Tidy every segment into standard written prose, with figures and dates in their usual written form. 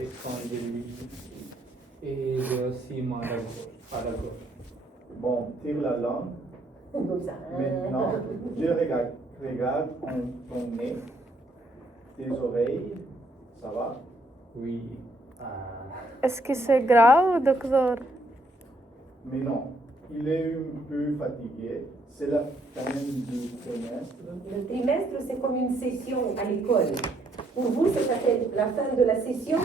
étrangerie et aussi mal à la gauche. Bon, tire la langue. Maintenant, je regarde ton nez, tes oreilles, ça va? Oui. Est-ce que c'est grave, docteur? Mais non, il est un peu fatigué. C'est la fin du trimestre. Le trimestre, c'est comme une session à l'école. Pour vous, ça s'appelle la fin de la session,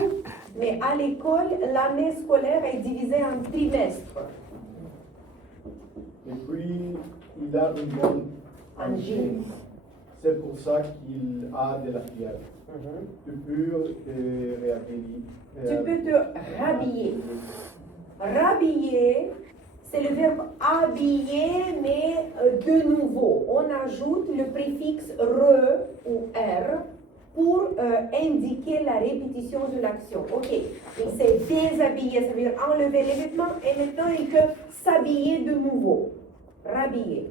mais à l'école, l'année scolaire est divisée en trimestres. Et puis, il a une bonne angine. C'est pour ça qu'il a de la fièvre. Tu peux te réhabiller. Tu peux te rhabiller. Rhabiller, c'est le verbe habiller, mais de nouveau. On ajoute le préfixe re ou r pour indiquer la répétition de l'action. Ok, il s'est déshabillé, ça veut dire enlever les vêtements, et maintenant il peut s'habiller de nouveau. Rhabiller.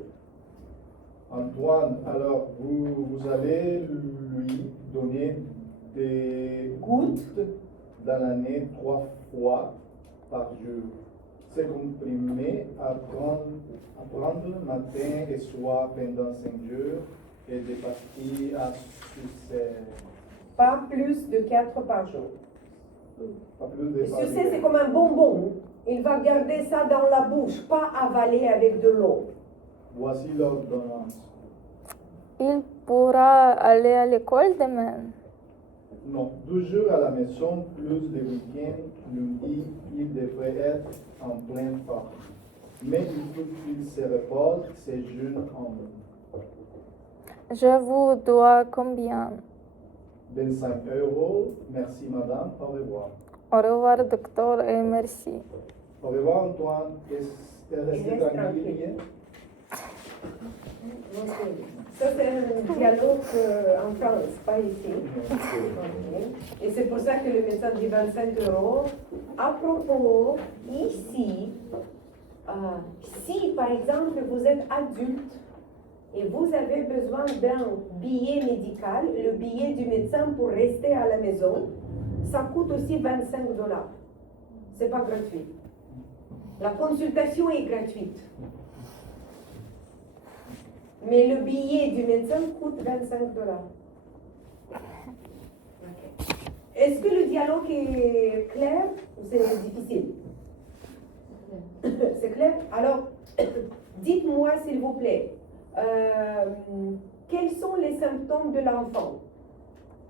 Antoine, alors vous allez lui donner des gouttes dans l'année 3 fois par jour. C'est comprimé à prendre matin et soir pendant 5 jours et des pastilles à succès. Pas plus de 4 par jour. Pas plus de Succès, c'est comme un bonbon. Il va garder ça dans la bouche, pas avaler avec de l'eau. Voici l'ordonnance. Il pourra aller à l'école demain. Non, 12 jours à la maison, plus les week-ends, lundi, il devrait être en pleine forme. Mais il faut qu'il se repose, c'est jeune homme. Je vous dois combien? 25 €. Merci madame, au revoir. Au revoir, docteur, et merci. Au revoir Antoine. Est-ce resté tranquille? Ça, c'est un dialogue en France, pas ici. Okay. Et c'est pour ça que le médecin dit 25 €. À propos, ici, si par exemple vous êtes adulte et vous avez besoin d'un billet médical, le billet du médecin pour rester à la maison, ça coûte aussi 25 $. C'est pas gratuit. La consultation est gratuite. Mais le billet du médecin coûte 25 $. Okay. Est-ce que le dialogue est clair ou c'est difficile? C'est clair? Alors, dites-moi s'il vous plaît, quels sont les symptômes de l'enfant?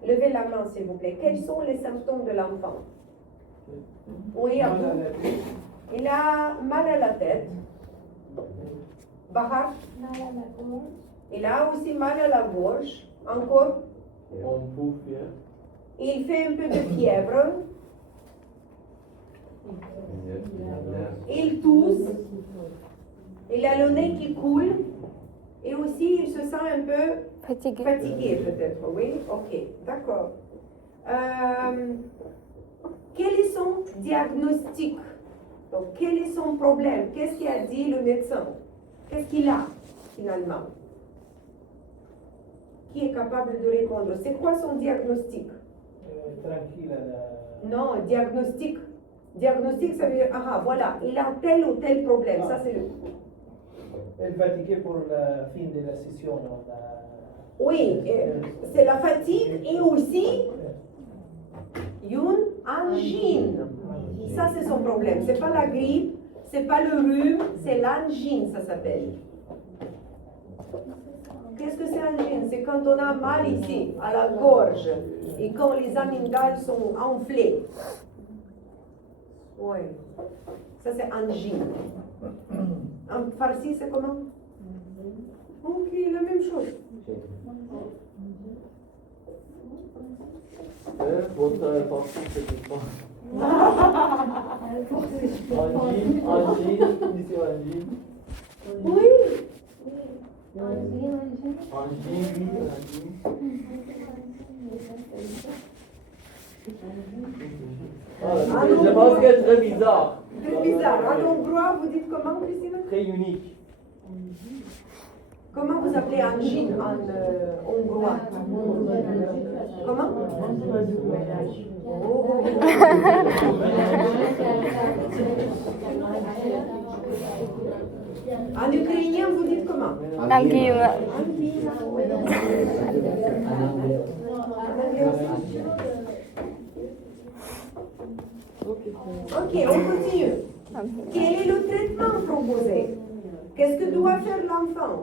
Levez la main s'il vous plaît. Quels sont les symptômes de l'enfant? Oui, il a mal à la tête. Bahar? Mal à la gorge. Il a aussi mal à la gorge. Encore? Il fait un peu de fièvre. Il tousse. Il a le nez qui coule. Et aussi, il se sent un peu fatigué peut-être. Oui? Ok, d'accord. Quel est son diagnostic? Donc, quel est son problème? Qu'est-ce qu'a dit le médecin? Qu'est-ce qu'il a, finalement? Qui est capable de répondre? C'est quoi son diagnostic? Tranquille. Non, diagnostic. Diagnostic, ça veut dire, voilà, il a tel ou tel problème. Ça, c'est le... Elle est fatiguée pour la fin de la session. Oui, c'est la fatigue et aussi une angine. Ça, c'est son problème. C'est pas la grippe, c'est pas le rhume, c'est l'angine, ça s'appelle. Qu'est-ce que c'est angine? C'est quand on a mal ici, à la gorge, et quand les amygdales sont enflées. Oui, ça c'est angine. En farsi, c'est comment? Ok, la même chose. Votre farsi, c'est quoi? Angine, ici angine. Oui. Angine. Je pense que c'est très bizarre. Très bizarre. En hongrois, vous dites comment, Christina? Très unique. Comment vous appelez angine en hongrois? Comment? Oh. En ukrainien, vous dites comment? Angina. Angina, oui. En anglais aussi? Ok, on continue. Quel est le traitement proposé? Qu'est-ce que doit faire l'enfant?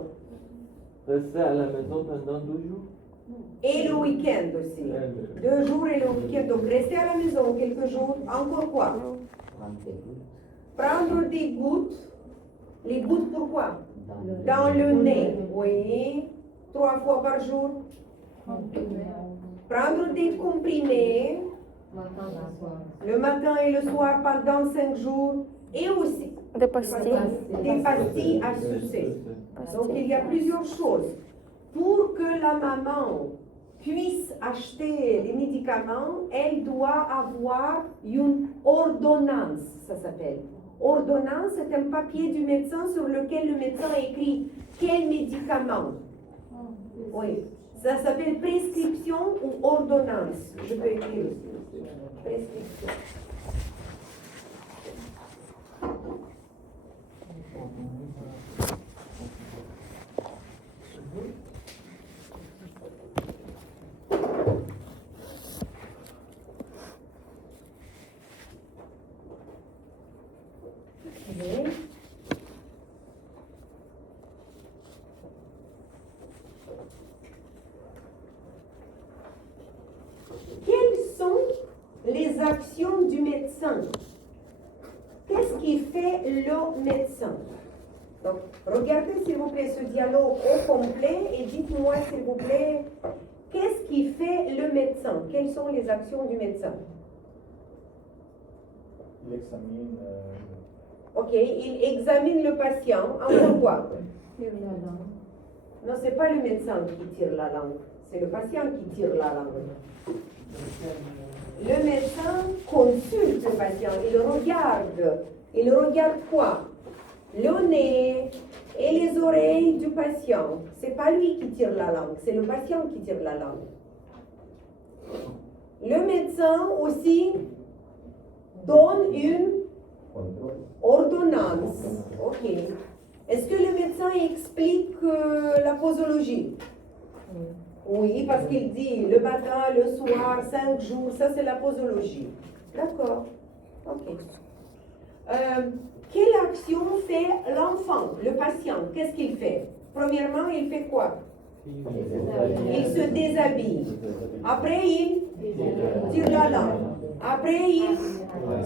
Rester à la maison pendant 2 jours. Et le week-end aussi. 2 jours et le week-end. Donc rester à la maison quelques jours. Encore quoi? Prendre des gouttes. Les gouttes pourquoi? Dans le nez. Oui. 3 fois par jour. Prendre des comprimés. Le matin et le soir pendant 5 jours. Et aussi Des pastilles. des pastilles à sucer. Donc il y a plusieurs choses. Pour que la maman puisse acheter des médicaments, elle doit avoir une ordonnance, ça s'appelle. Ordonnance, c'est un papier du médecin sur lequel le médecin écrit quel médicament. Oui, ça s'appelle prescription ou ordonnance. Je peux écrire aussi. Prescription. Ok. Quelles sont les actions du médecin? Qu'est-ce qui fait le médecin? Donc, regardez s'il vous plaît ce dialogue au complet et dites-moi s'il vous plaît, qu'est-ce qui fait le médecin? Quelles sont les actions du médecin? Il examine. Ok, il examine le patient. En quoi? Non, c'est pas le médecin qui tire la langue, c'est le patient qui tire la langue. Le médecin consulte le patient, il regarde. Il regarde quoi? Le nez et les oreilles du patient. C'est pas lui qui tire la langue, c'est le patient qui tire la langue. Le médecin aussi donne une ordonnance. Ok. Est-ce que le médecin explique la posologie? Oui, parce qu'il dit le matin, le soir, 5 jours, ça c'est la posologie. D'accord. Ok. Quelle action fait l'enfant, le patient? Qu'est-ce qu'il fait? Premièrement, il fait quoi? Il se déshabille. Après, il tire la langue. Après, il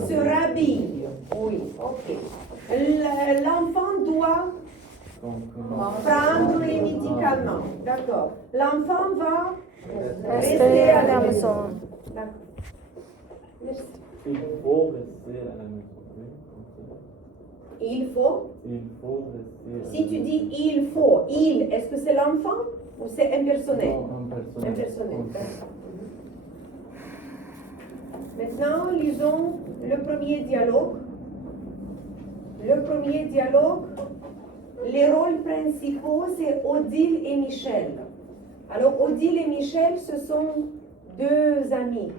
se rhabille. Oui, ok. L'enfant doit prendre les médicaments. D'accord. L'enfant va rester à la maison. D'accord. Merci. Il faut rester à la maison. Oui, comme ça. Il faut. Il faut rester. Si tu dis il faut, il, est-ce que c'est l'enfant ou c'est impersonnel? Non, impersonnel. Impersonnel. Maintenant, lisons le premier dialogue. Le premier dialogue, les rôles principaux, c'est Odile et Michel. Alors, Odile et Michel, ce sont 2 amis.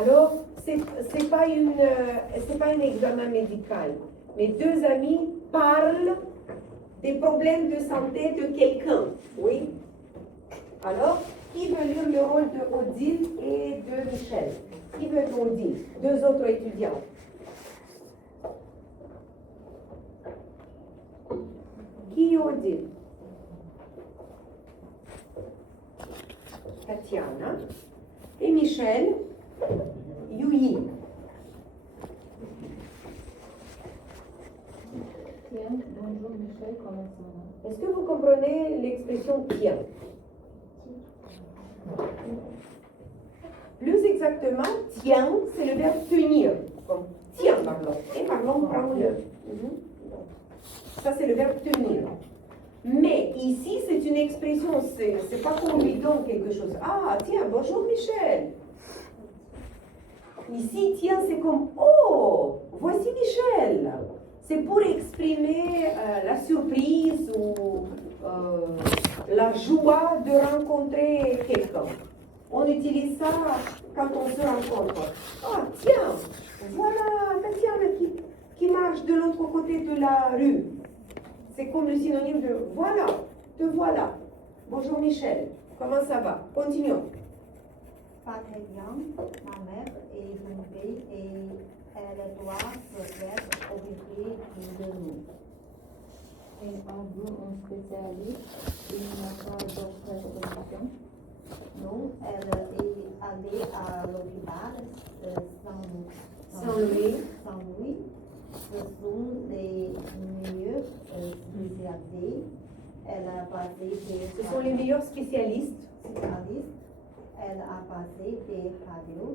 Alors, c'est pas un examen médical, mais 2 amis parlent des problèmes de santé de quelqu'un. Oui. Alors, qui veut lire le rôle de Odile et de Michel? Qui veut Odile? 2 autres étudiants. Qui est Odile? Tatiana. Et Michel? Yuyi. Tiens, bonjour Michel, comment ça va? Est-ce que vous comprenez l'expression tiens? Plus exactement, tiens, c'est le verbe tenir. Comme tiens, Marlon. Et Marlon prend le. Ça, c'est le verbe tenir. Mais ici, c'est une expression, c'est pas qu'on lui donne quelque chose. Ah, tiens, bonjour Michel. Ici, tiens, c'est comme oh, voici Michel. C'est pour exprimer la surprise ou la joie de rencontrer quelqu'un. On utilise ça quand on se rencontre. Ah, tiens, voilà Tatiana qui marche de l'autre côté de la rue. C'est comme le synonyme de voilà, te voilà. Bonjour Michel, comment ça va? Continuons. Pas très bien, ma mère est tombée et elle doit se faire opérer de nous. Et avez-vous un spécialiste? Il n'y a pas d'autre solution? Non, elle est allée à l'hôpital Saint-Louis. Saint-Louis. Ce sont les meilleurs spécialistes. Elle a passé des Ce sont les meilleurs spécialistes. spécialistes. Elle a passé des radios.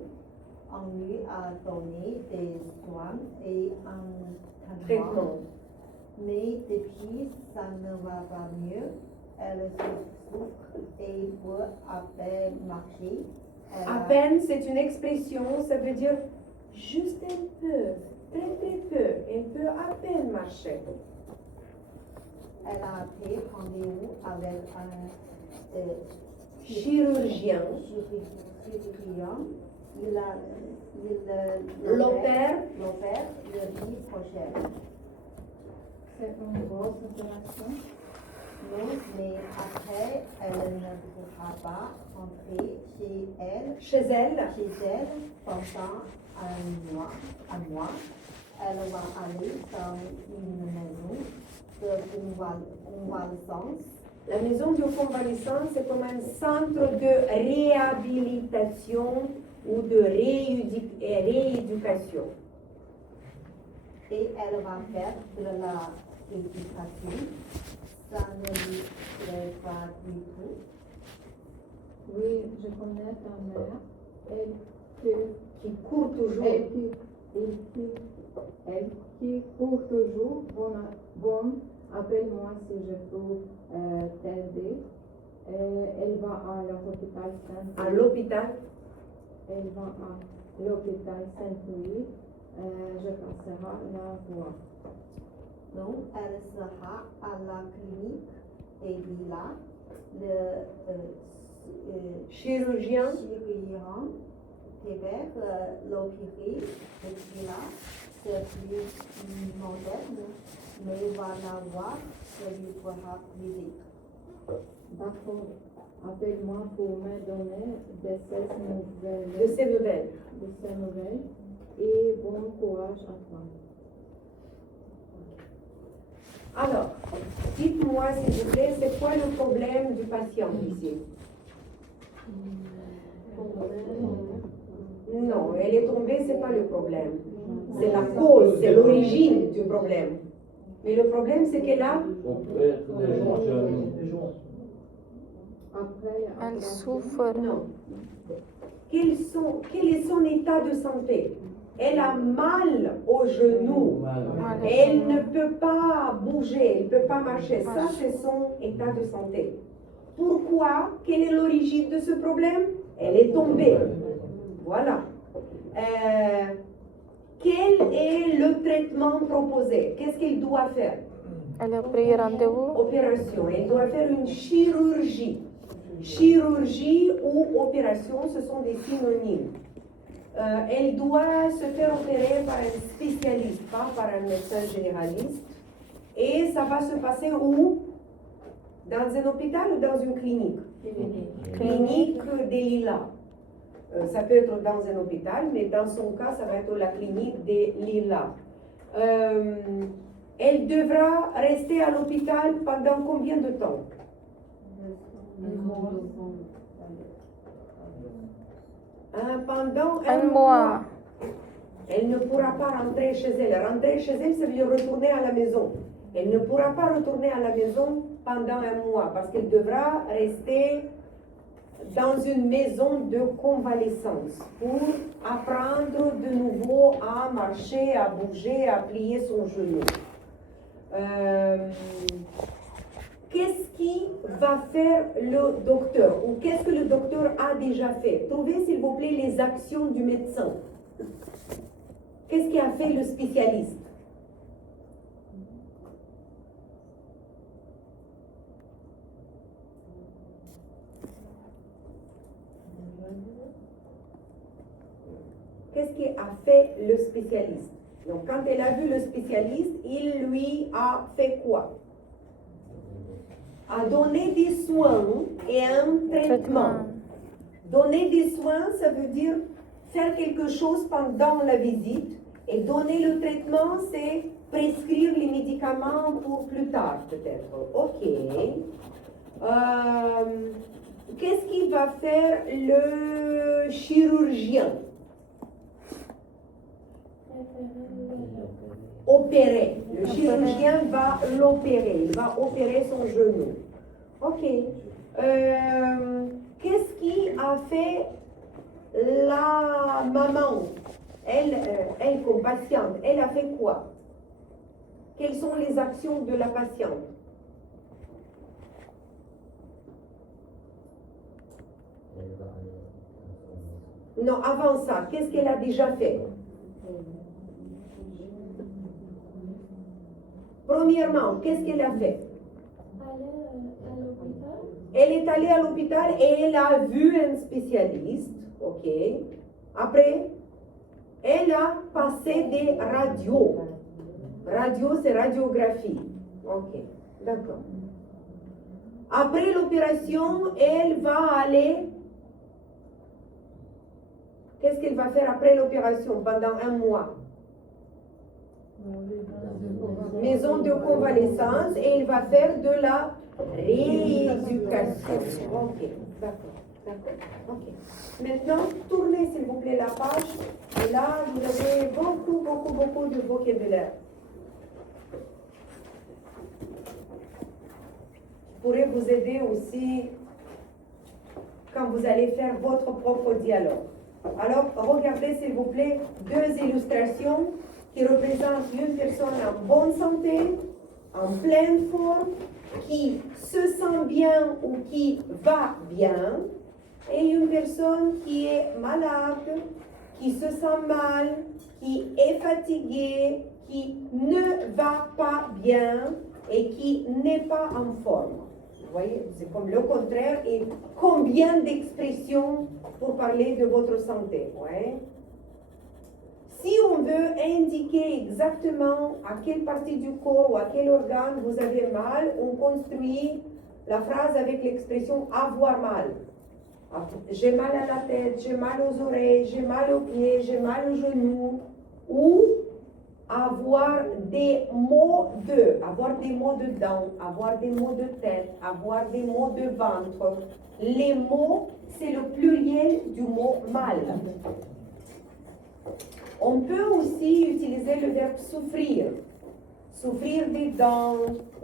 On lui a donné des soins et un Traitement. Mais depuis, ça ne va pas mieux. Elle souffre et peut à peine marcher. À peine, c'est une expression, ça veut dire juste un peu, très très peu. Elle peut à peine marcher. Elle a pris rendez-vous avec un Chirurgien. chirurgien. L'opère. L'opère lundi prochain. C'est une grosse opération. Non, mais après, elle ne pourra pas rentrer chez elle. Chez elle. Pendant un mois. Elle va aller dans une maison de convalescence. La maison de convalescence, c'est comme un centre de réhabilitation ou de rééducation. Et elle va faire de la éducation. Ça ne lui plaît pas du tout. Oui, je connais ta mère. Qui court toujours. Elle qui court toujours. Bon, appelle-moi si je peux t'aider. Elle va à l'hôpital Saint-Louis. À l'hôpital. Elle va à l'hôpital Saint-Louis. Je passerai la voir. Non, elle sera à la clinique des Lilas. Le Chirurgien. Québec, l'opérer de Lilas, c'est plus moderne, mais va l'avoir, ça lui fera plaisir. D'accord. Appelle-moi pour me donner de De ces nouvelles. Et bon courage à toi. Alors, dites-moi s'il vous plaît, c'est quoi le problème du patient ici? Non, elle est tombée, c'est pas le problème. C'est la cause, c'est l'origine du problème. Mais le problème, c'est qu'elle a Opère des genoux. Elle souffre. non. Quel est son état de santé? Elle a mal au genou. Elle ne peut pas bouger, elle ne peut pas marcher. Ça, c'est son état de santé. Pourquoi? Quelle est l'origine de ce problème? Elle est tombée. Voilà. Quel est le traitement proposé? Qu'est-ce qu'elle doit faire? Elle a pris rendez-vous. Opération. Elle doit faire une chirurgie. Chirurgie ou opération, ce sont des synonymes. Elle doit se faire opérer par un spécialiste, pas par un médecin généraliste. Et ça va se passer où? Dans un hôpital ou dans une clinique? Clinique des Lilas. Ça peut être dans un hôpital, mais dans son cas, ça va être la clinique des Lilas. Elle devra rester à l'hôpital pendant combien de temps? Pendant Un mois. Elle ne pourra pas rentrer chez elle. Rentrer chez elle, ça veut dire retourner à la maison. Elle ne pourra pas retourner à la maison pendant un mois parce qu'elle devra rester dans une maison de convalescence pour apprendre de nouveau à marcher, à bouger, à plier son genou. Qu'est-ce qui va faire le docteur ou qu'est-ce que le docteur a déjà fait? Trouvez s'il vous plaît les actions du médecin. Qu'est-ce qui a fait le spécialiste? qu'est-ce qu'a fait le spécialiste. Donc, quand elle a vu le spécialiste, il lui a fait quoi? A donné des soins et un traitement. Donner des soins, ça veut dire faire quelque chose pendant la visite. Et donner le traitement, c'est prescrire les médicaments pour plus tard, peut-être. OK. Qu'est-ce qu'il va faire le chirurgien? Opérer. Le chirurgien va l'opérer. Il va opérer son genou. OK. Qu'est-ce qui a fait la maman? Elle comme patiente, elle a fait quoi? Quelles sont les actions de la patiente? Non, avant ça, qu'est-ce qu'elle a déjà fait? Premièrement, qu'est-ce qu'elle a fait? Elle est allée à l'hôpital et elle a vu un spécialiste. OK. Après, elle a passé des radios. Radio, c'est radiographie. OK. D'accord. Après l'opération, elle va aller. Qu'est-ce qu'elle va faire après l'opération pendant un mois? Maison de convalescence et elle va faire de la rééducation. Ok, d'accord, d'accord. Ok. Maintenant, tournez s'il vous plaît la page. Et là, vous avez beaucoup de vocabulaire. Qui pourrait vous aider aussi quand vous allez faire votre propre dialogue. Alors, regardez s'il vous plaît deux illustrations qui représentent une personne en bonne santé, en pleine forme, qui se sent bien ou qui va bien, et une personne qui est malade, qui se sent mal, qui est fatiguée, qui ne va pas bien et qui n'est pas en forme. Vous voyez, c'est comme le contraire. Et combien d'expressions pour parler de votre santé, ouais? Si on veut indiquer exactement à quelle partie du corps ou à quel organe vous avez mal, on construit la phrase avec l'expression avoir mal. J'ai mal à la tête, j'ai mal aux oreilles, j'ai mal aux pieds, j'ai mal aux genoux. Ou avoir des maux de dents, avoir des maux de tête, avoir des maux de ventre. Les mots, c'est le pluriel du mot mal. On peut aussi utiliser le verbe souffrir. Souffrir des dents,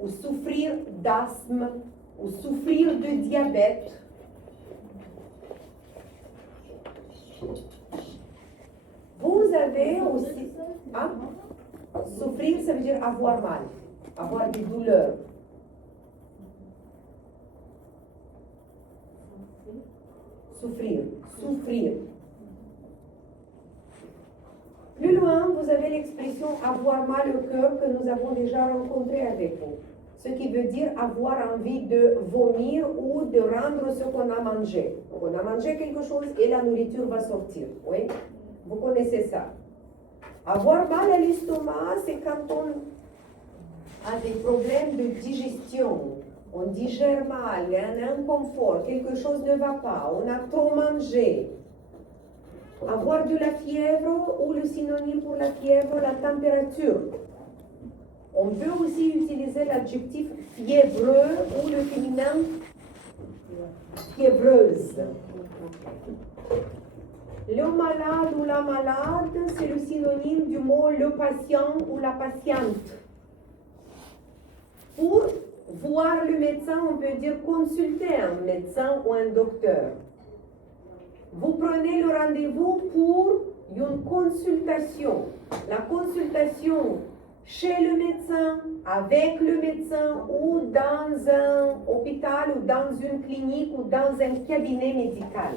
ou souffrir d'asthme, ou souffrir de diabète. Vous avez aussi... Hein? Souffrir, ça veut dire avoir mal, avoir des douleurs. Souffrir, souffrir. Plus loin, vous avez l'expression avoir mal au cœur que nous avons déjà rencontré avec vous. Ce qui veut dire avoir envie de vomir ou de rendre ce qu'on a mangé. Donc, on a mangé quelque chose et la nourriture va sortir. Oui? Vous connaissez ça. Avoir mal à l'estomac, c'est quand on a des problèmes de digestion. On digère mal, il y a un inconfort, quelque chose ne va pas, on a trop mangé. Avoir de la fièvre ou le synonyme pour la fièvre, la température. On peut aussi utiliser l'adjectif fiévreux ou le féminin fiévreuse. Le malade ou la malade, c'est le synonyme du mot le patient ou la patiente. Pour voir le médecin, on peut dire consulter un médecin ou un docteur. Vous prenez le rendez-vous pour une consultation. La consultation chez le médecin, avec le médecin ou dans un hôpital ou dans une clinique ou dans un cabinet médical.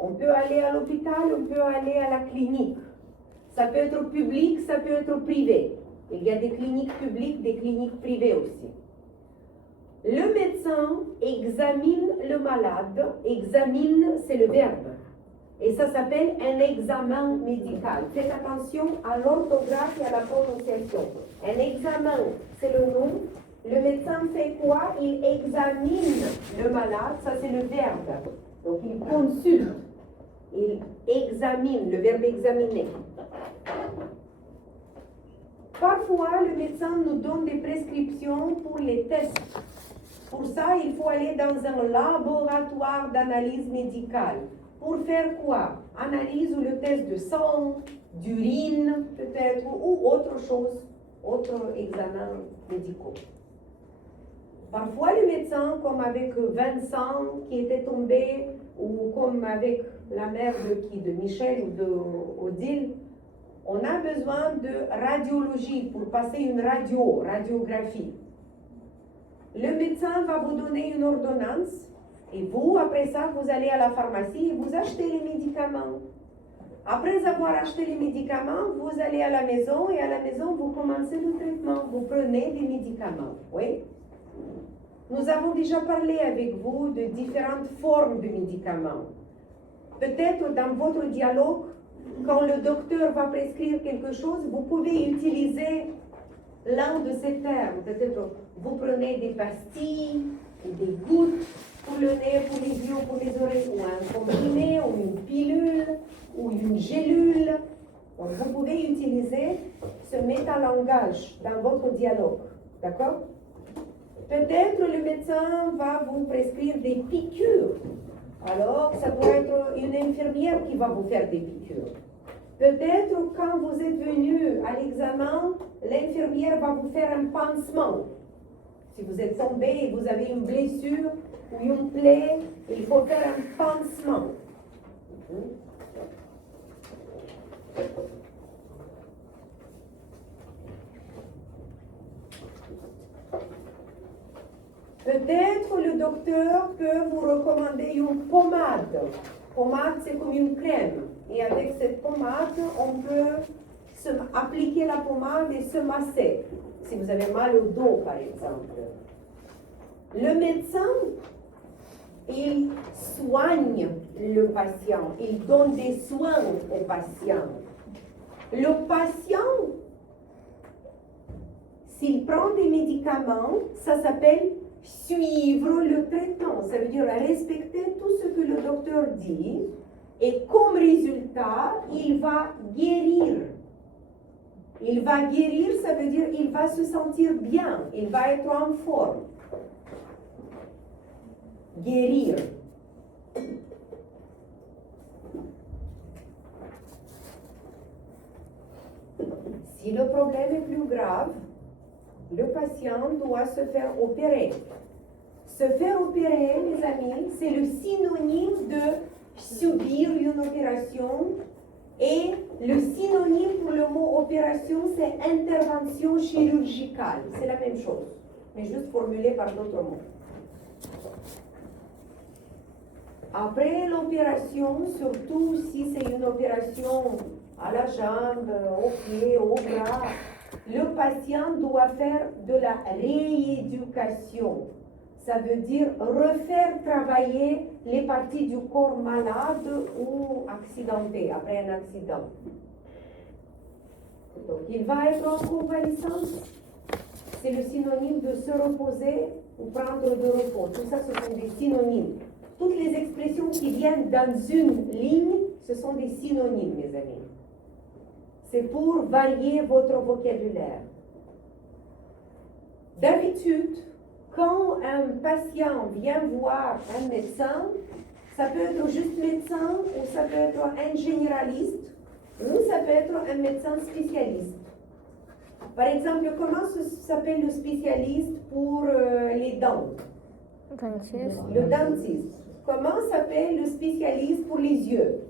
On peut aller à l'hôpital, on peut aller à la clinique. Ça peut être public, ça peut être privé. Il y a des cliniques publiques, des cliniques privées aussi. Le médecin examine le malade. Examine, c'est le verbe. Et ça s'appelle un examen médical. Faites attention à l'orthographe et à la prononciation. Un examen, c'est le nom. Le médecin fait quoi? Il examine le malade, ça c'est le verbe. Donc il consulte, il examine, le verbe examiner. Parfois, le médecin nous donne des prescriptions pour les tests. Pour ça, il faut aller dans un laboratoire d'analyse médicale. Pour faire quoi? Analyse ou le test de sang, d'urine peut-être, ou autre chose, autre examen médicaux. Parfois, les médecins, comme avec Vincent qui était tombé, ou comme avec la mère de Michel ou d'Odile, on a besoin de radiologie pour passer une radiographie. Le médecin va vous donner une ordonnance et vous, après ça, vous allez à la pharmacie et vous achetez les médicaments. Après avoir acheté les médicaments, vous allez à la maison et à la maison, vous commencez le traitement. Vous prenez des médicaments. Oui? Nous avons déjà parlé avec vous de différentes formes de médicaments. Peut-être dans votre dialogue, quand le docteur va prescrire quelque chose, vous pouvez utiliser l'un de ces termes. Peut-être vous prenez des pastilles, des gouttes pour le nez, pour les yeux, pour les oreilles, ou un comprimé, ou une pilule, ou une gélule. Donc vous pouvez utiliser ce métalangage dans votre dialogue. D'accord? Peut-être le médecin va vous prescrire des piqûres. Alors, ça pourrait être une infirmière qui va vous faire des piqûres. Peut-être quand vous êtes venu à l'examen, l'infirmière va vous faire un pansement. Si vous êtes tombé et vous avez une blessure ou une plaie, il faut faire un pansement. Peut-être le docteur peut vous recommander une pommade. Pommade, c'est comme une crème. Et avec cette pommade, on peut appliquer la pommade et se masser. Si vous avez mal au dos, par exemple. Le médecin, il soigne le patient. Il donne des soins au patient. Le patient, s'il prend des médicaments, ça s'appelle suivre le traitement. Ça veut dire respecter tout ce que le docteur dit. Et comme résultat, il va guérir. Il va guérir, ça veut dire il va se sentir bien. Il va être en forme. Guérir. Si le problème est plus grave, le patient doit se faire opérer. Se faire opérer, mes amis, c'est le synonyme de subir une opération. Et le synonyme pour le mot opération, c'est intervention chirurgicale. C'est la même chose, mais juste formulé par d'autres mots. Après l'opération, surtout si c'est une opération à la jambe, au pied, au bras, le patient doit faire de la rééducation. Ça veut dire refaire travailler les parties du corps malades ou accidentées après un accident. Donc il va être en convalescence. C'est le synonyme de se reposer ou prendre de repos. Tout ça, ce sont des synonymes. Toutes les expressions qui viennent dans une ligne, ce sont des synonymes, mes amis. C'est pour varier votre vocabulaire. D'habitude, quand un patient vient voir un médecin, ça peut être juste médecin, ou ça peut être un généraliste, ou ça peut être un médecin spécialiste. Par exemple, comment s'appelle le spécialiste pour les dents? Dentiste. Le dentiste. Comment s'appelle le spécialiste pour les yeux?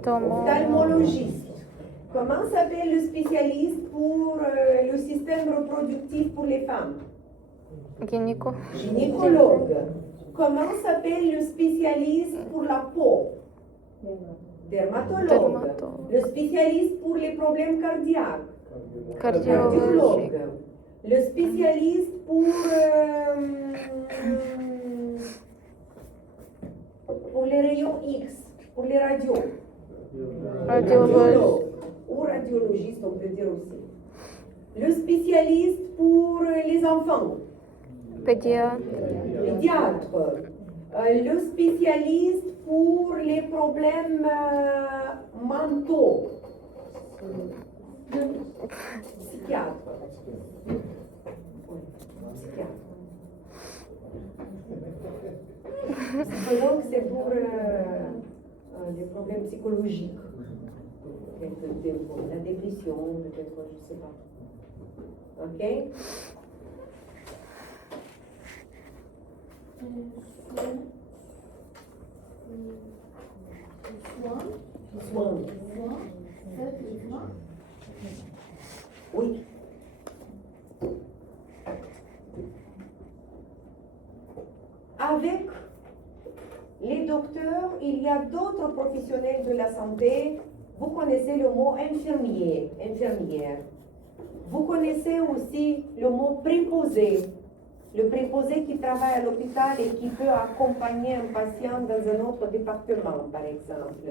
Ophtalmologiste. Comment s'appelle le spécialiste pour le système reproductif pour les femmes? Gynécologue. Comment s'appelle le spécialiste pour la peau? Dermatologue. Le spécialiste pour les problèmes cardiaques? Cardiologue. Le spécialiste pour les rayons X, pour les radios. Radiologue. Ou radiologiste, on peut dire aussi. Le spécialiste pour les enfants. Pédiatre. Pédiatre. Le spécialiste pour les problèmes mentaux. Psychiatre. Oui, psychiatre. Psychologue, c'est pour les problèmes psychologiques. Peut-être la dépression, peut-être, je ne sais pas. OK? Soin. Oui. Avec les docteurs, il y a d'autres professionnels de la santé. Vous connaissez le mot infirmier, infirmière. Vous connaissez aussi le mot préposé. Le préposé qui travaille à l'hôpital et qui peut accompagner un patient dans un autre département, par exemple.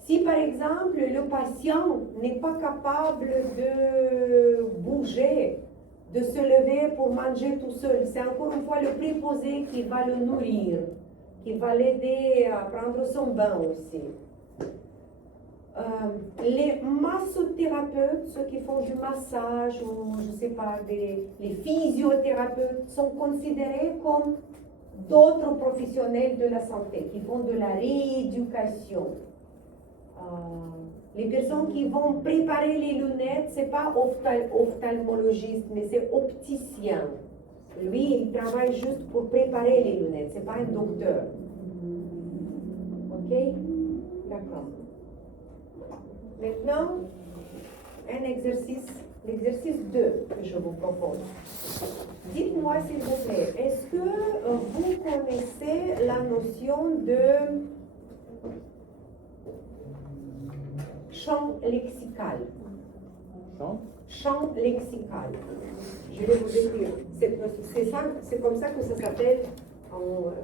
Si, par exemple, le patient n'est pas capable de bouger, de se lever pour manger tout seul, c'est encore une fois le préposé qui va le nourrir, qui va l'aider à prendre son bain aussi. Les massothérapeutes, ceux qui font du massage ou je ne sais pas, les physiothérapeutes sont considérés comme d'autres professionnels de la santé qui font de la rééducation. Les personnes qui vont préparer les lunettes, ce n'est pas ophtalmologiste, mais c'est opticien. Lui, il travaille juste pour préparer les lunettes, ce n'est pas un docteur. Ok? D'accord. Maintenant, un exercice, l'exercice 2 que je vous propose. Dites-moi s'il vous plaît, est-ce que vous connaissez la notion de champ lexical? Champ lexical. Je vais vous écrire. C'est comme ça que ça s'appelle en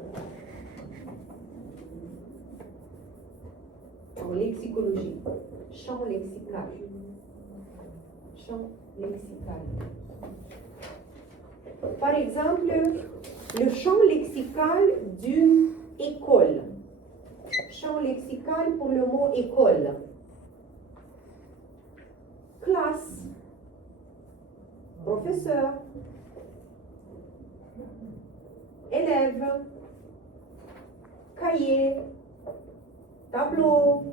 lexicologie. Champ lexical. Champ lexical. Par exemple, le champ lexical d'une école. Champ lexical pour le mot école. Classe. Professeur. Élève. Cahier. Tableau.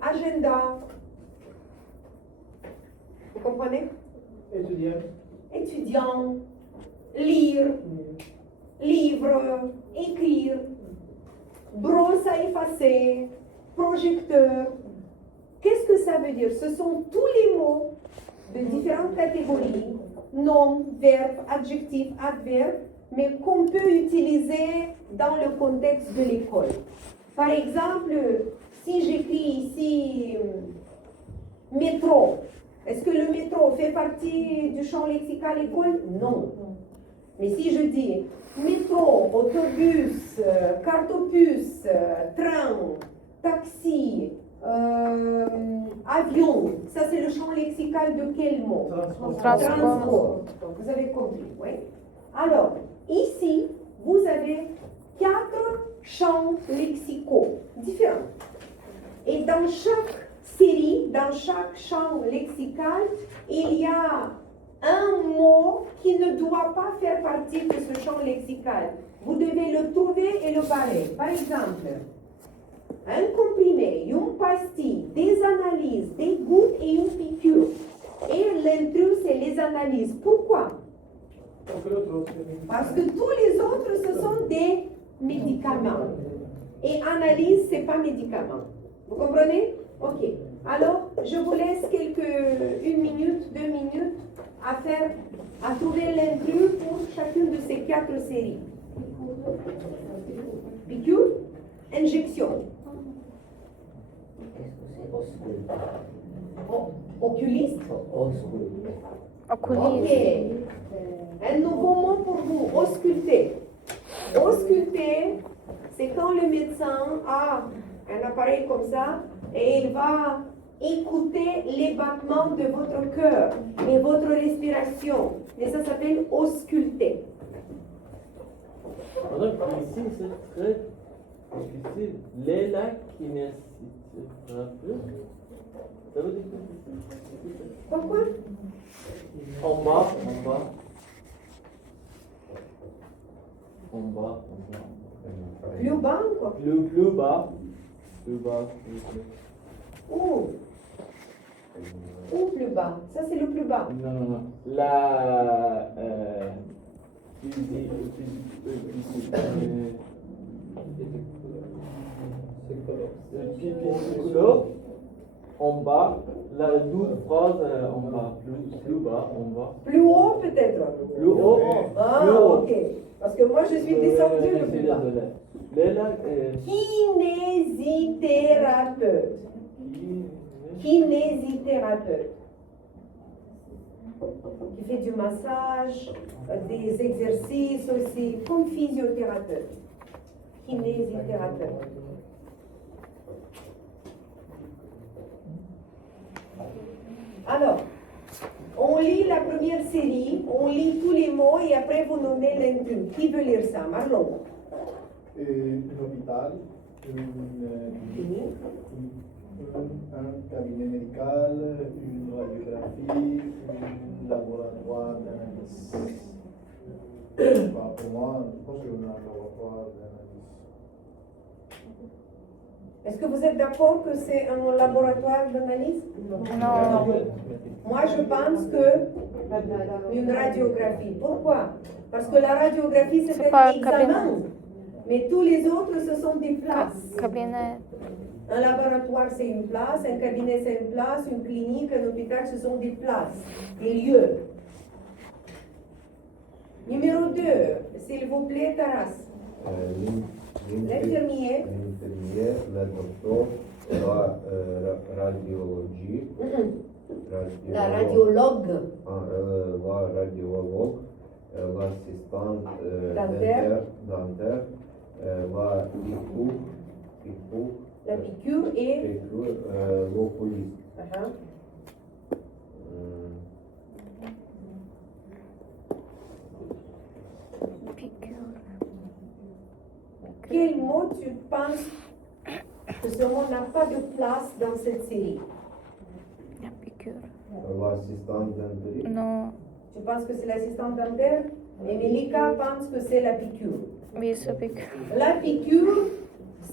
Agenda. Vous comprenez? Étudiant. Étudiant. Lire. Livre. Écrire. Brosse à effacer. Projecteur. Qu'est-ce que ça veut dire? Ce sont tous les mots de différentes catégories, nom, verbe, adjectif, adverbe, mais qu'on peut utiliser dans le contexte de l'école. Par exemple, si j'écris ici métro, est-ce que le métro fait partie du champ lexical école? Non. Mais si je dis métro, autobus, cartopus, train, taxi, avion, ça c'est le champ lexical de quel mot? Transport. Donc, vous avez compris, oui. Alors, ici, vous avez 4 champs lexicaux différents. Et dans chaque série, dans chaque champ lexical, il y a un mot qui ne doit pas faire partie de ce champ lexical. Vous devez le trouver et le barrer. Par exemple, un comprimé, une pastille, des analyses, des gouttes et une piqûre. Et l'intrus, c'est les analyses. Pourquoi? Parce que tous les autres, ce sont des médicaments. Et analyse, ce n'est pas médicament. Vous comprenez? Ok. Alors, je vous laisse 1 minute, 2 minutes à trouver l'intrus pour chacune de ces 4 séries. Piqûre, injection. Oculiste. Ok. Un nouveau mot pour vous, ausculter. Ausculter, c'est quand le médecin a un appareil comme ça et il va écouter les battements de votre cœur et votre respiration. Et ça s'appelle ausculter. Alors ici, c'est très difficile. Léla kinésithérapeute. Ça veut dire quoi? Pourquoi? En bas, en bas. En bas, en bas. Plus bas encore. Plus bas. Plus bas. Où? Où plus bas? Ça c'est le plus bas. Non, non, non. La. Psychologue, en bas, la 12 phrases en bas, plus bas, en bas. Plus haut peut-être. Plus haut, Ah, plus haut. ok. Parce que moi je suis descendue le plus bas. Léla, Kinésithérapeute. Kinésithérapeute. Qui fait du massage, des exercices aussi, comme physiothérapeute. Kinésithérapeute. Alors, on lit la première série, on lit tous les mots et après vous nommez l'intrus. Qui veut lire ça? Marlon. Un hôpital, un cabinet médical, une radiographie, un laboratoire d'analyse. Pour moi, je pense que c'est un laboratoire d'analyse. Est-ce que vous êtes d'accord que c'est un laboratoire d'analyse? Non. Moi, je pense que une radiographie. Pourquoi? Parce que la radiographie, c'est C'est pas un un cabinet. examen. Mais tous les autres, ce sont des places. Cabinet. Un laboratoire, c'est une place. Un cabinet, c'est une place. Une clinique, un hôpital, ce sont des places, des lieux. Numéro 2, s'il vous plaît, Taras. L'infirmier. L'infirmier, le docteur, la radiologie, La radiologue. la radiologue, l'assistante Dentaire. dentaire, la piqûre, La piqûre et... l'oculiste. Uh-huh. Quel mot tu penses que ce mot n'a pas de place dans cette série? La piqûre. L'assistante dentaire. Non. Tu penses que c'est l'assistante dentaire? Et Melika pense que c'est la piqûre. Oui, c'est piqûre. La piqûre,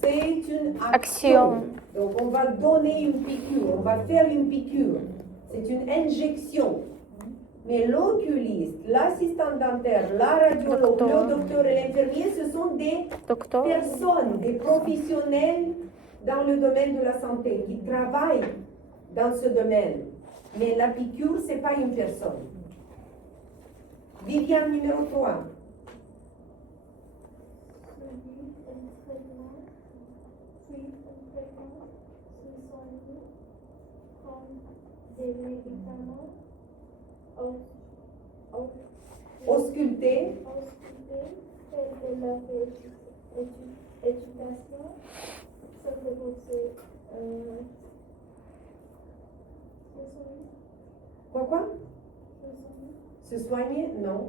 c'est une action. Donc on va donner une piqûre, on va faire une piqûre. C'est une injection. Mais l'oculiste, l'assistante dentaire, la radiologue, le docteur et l'infirmier, ce sont des Docteur. personnes, des professionnels dans le domaine de la santé qui travaillent dans ce domaine. Mais la piqûre, ce n'est pas une personne. Viviane numéro 3. Des médicaments, Ausculter, faire de la éducation, se reposer, quoi? Se soigner? Non.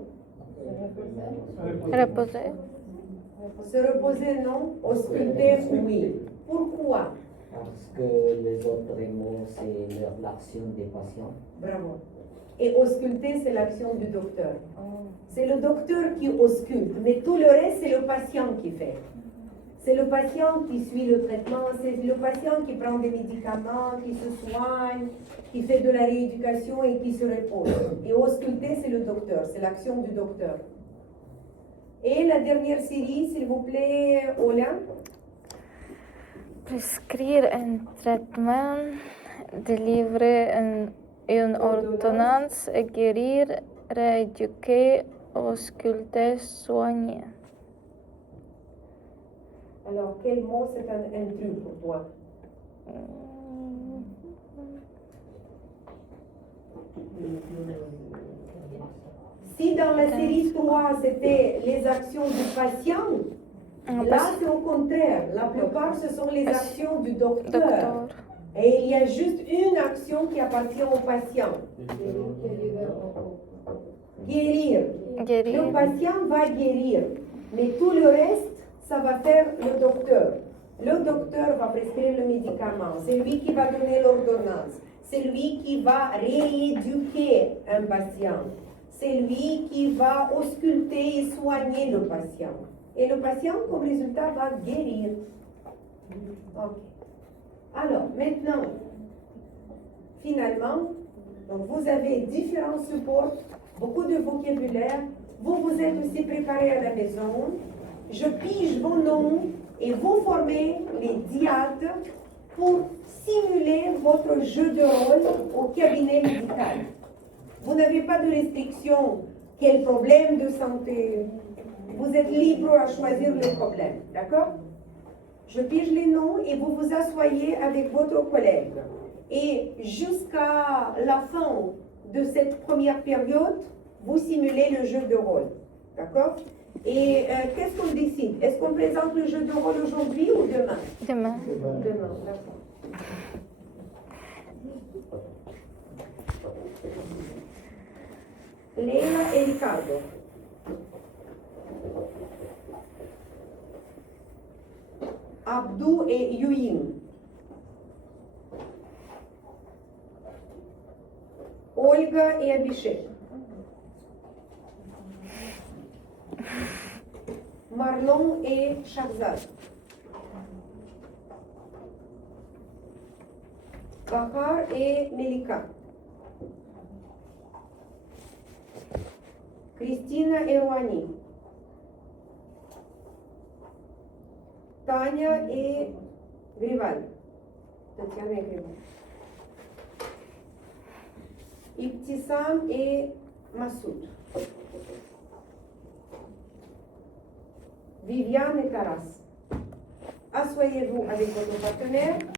Reposer. Se reposer? Non. Ausculter? Oui. Pourquoi? Parce que les autres mots, c'est l'action des patients. Bravo. Et ausculter, c'est l'action du docteur. C'est le docteur qui ausculte, mais tout le reste, c'est le patient qui fait. C'est le patient qui suit le traitement, c'est le patient qui prend des médicaments, qui se soigne, qui fait de la rééducation et qui se repose. Et ausculter, c'est le docteur, c'est l'action du docteur. Et la dernière série, s'il vous plaît, Ola. Prescrire un traitement, délivrer une ordonnance, guérir, rééduquer, ausculter, soigner. Alors, quel mot c'est un intrus pour toi? Si dans la série 3, c'était les actions du patient, Là, c'est au contraire. La plupart, ce sont les actions du docteur. Doctor. Et il y a juste une action qui appartient au patient. Guérir. Le Guérir. patient va guérir. Mais tout le reste, ça va faire le docteur. Le docteur va prescrire le médicament. C'est lui qui va donner l'ordonnance. C'est lui qui va rééduquer un patient. C'est lui qui va ausculter et soigner le patient. Et le patient, comme résultat, va guérir. Ok. Alors, maintenant, finalement, donc vous avez différents supports, beaucoup de vocabulaire. Vous vous êtes aussi préparé à la maison. Je pige vos noms et vous formez les diades pour simuler votre jeu de rôle au cabinet médical. Vous n'avez pas de restriction. Quel problème de santé? Vous êtes libre à choisir les problèmes, d'accord? Je pige les noms et vous vous asseyez avec votre collègue. Et jusqu'à la fin de cette première période, vous simulez le jeu de rôle, d'accord? Et qu'est-ce qu'on décide? Est-ce qu'on présente le jeu de rôle aujourd'hui ou demain? Demain. Demain, d'accord. Leila et Ricardo. Abdou et Yuyin. Olga et Abhishek. Marlon et Shahzad. Bahar et Melika. Christina et Rouhani. Tania et Grival. Tatiana et Grival. Ibtissam et Massoud. Viviane et Taras. Asseyez-vous avec votre partenaire.